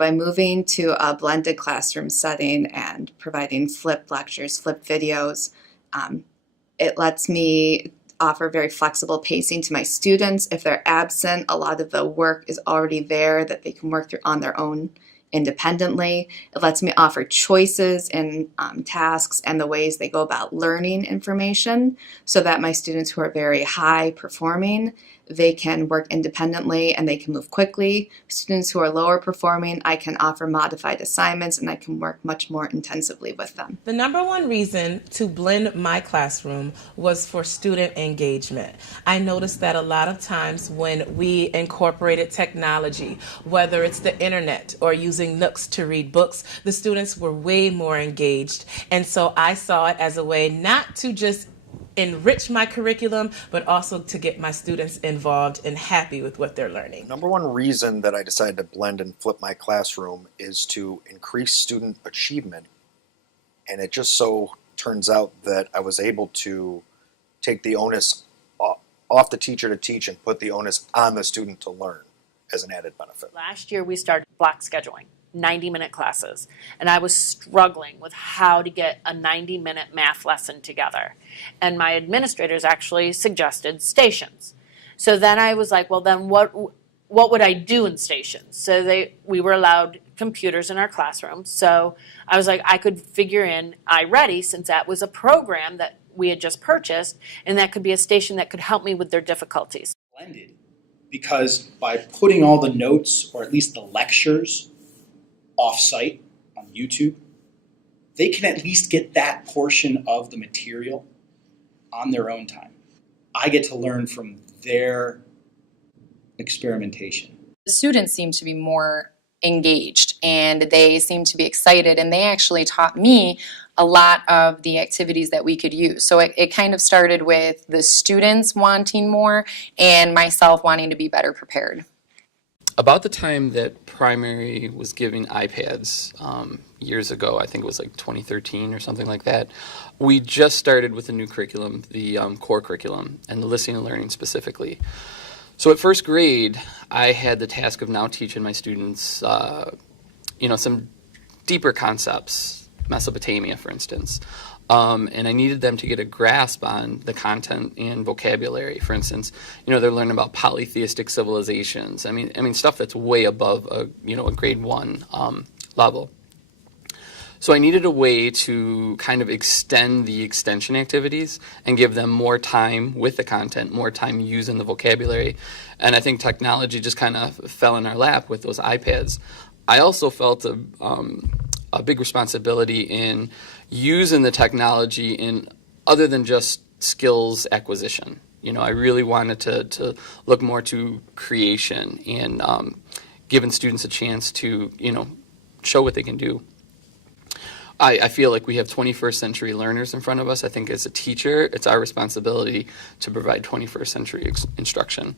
By moving to a blended classroom setting and providing flipped lectures, flipped videos, it lets me offer very flexible pacing to my students. If they're absent, a lot of the work is already there that they can work through on their own independently. It lets me offer choices in tasks and the ways they go about learning information so that my students who are very high performing, they can work independently and they can move quickly. Students who are lower performing, I can offer modified assignments and I can work much more intensively with them. The number one reason to blend my classroom was for student engagement. I noticed that a lot of times when we incorporated technology, whether it's the internet or using Nooks to read books, the students were way more engaged. And so I saw it as a way not to just enrich my curriculum, but also to get my students involved and happy with what they're learning. Number one reason that I decided to blend and flip my classroom is to increase student achievement. And it just so turns out that I was able to take the onus off the teacher to teach and put the onus on the student to learn as an added benefit. Last year we started block scheduling, 90-minute classes, and I was struggling with how to get a 90-minute math lesson together. And my administrators actually suggested stations. So then I was like, well, then what would I do in stations? So we were allowed computers in our classroom. So I was like, I could figure in iReady, since that was a program that we had just purchased, and that could be a station that could help me with their difficulties. Blended, because by putting all the notes, or at least the lectures, off-site on YouTube, they can at least get that portion of the material on their own time. I get to learn from their experimentation. The students seem to be more engaged and they seem to be excited, and they actually taught me a lot of the activities that we could use. So it kind of started with the students wanting more and myself wanting to be better prepared. About the time that primary was giving iPads years ago, I think it was like 2013 or something like that, we just started with a new curriculum, the core curriculum, and the listening and learning specifically. So at first grade, I had the task of now teaching my students, some deeper concepts, Mesopotamia, for instance. And I needed them to get a grasp on the content and vocabulary. For instance, they're learning about polytheistic civilizations. I mean stuff that's way above a grade 1 level. So I needed a way to kind of extend the extension activities and give them more time with the content, more time using the vocabulary. And I think technology just kind of fell in our lap with those iPads. I also felt a big responsibility in using the technology in other than just skills acquisition. I really wanted to look more to creation and giving students a chance to, show what they can do. I feel like we have 21st century learners in front of us. I think as a teacher, it's our responsibility to provide 21st century instruction.